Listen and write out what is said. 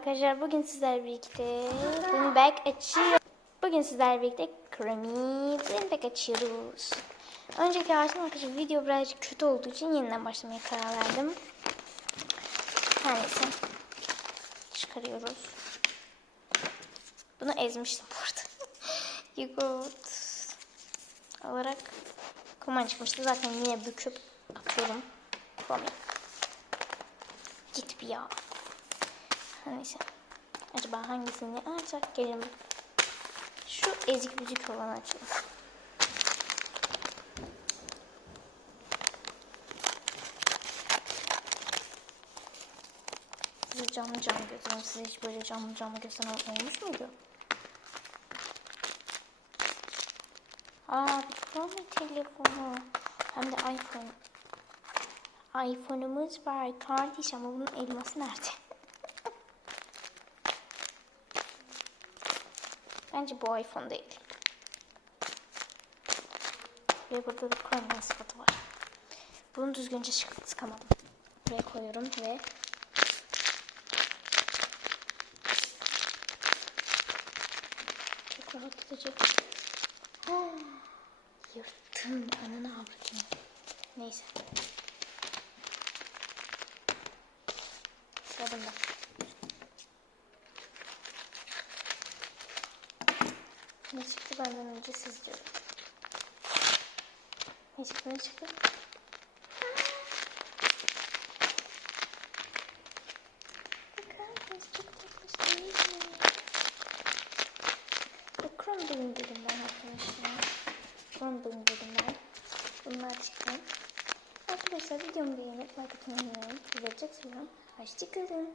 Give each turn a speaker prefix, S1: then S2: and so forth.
S1: arkadaşlar. Bugün sizlerle birlikte Green Bag açıyor. Bugün sizlerle birlikte Creamy Green Bag açıyoruz. Önceki açtım arkadaşlar video birazcık kötü olduğu için yeniden başlamaya karar verdim. Neyse. Çıkarıyoruz. Bunu ezmiştim bu arada. Yogurt alarak kuman çıkmıştı. Zaten yine büküp atıyorum. Creamy. Git bir ya. Neyse. Acaba hangisini açacak? Gelin. Şu ezik büzük olanı açalım. Size canlı canlı göstereyim. Size hiç böyle canlı canlı gösteren olmuş muydu? Aa Chrome telefonu. Hem de iPhone. iPhone'umuz var kardeş ama bunun elması nerede? Bence bu iPhone değil. Ve burada da Chrome sıfatı var. Bunu düzgünce sıkamadım. Buraya koyuyorum ve çok rahatlatıcı. Oh, yırttım ananı avradını. Neyse. Sıra bunda. Ne çıktı benden önce siz diyorum. Ne çıktı ne çıktı? Crumbling dedim ben arkadaşlar. Crumbling dedim ben. Bunlar çıktı. Arkadaşlar videomu beğenip like atmayı unutmayın. Sizleri çok seviyorum. Hoşçakalın.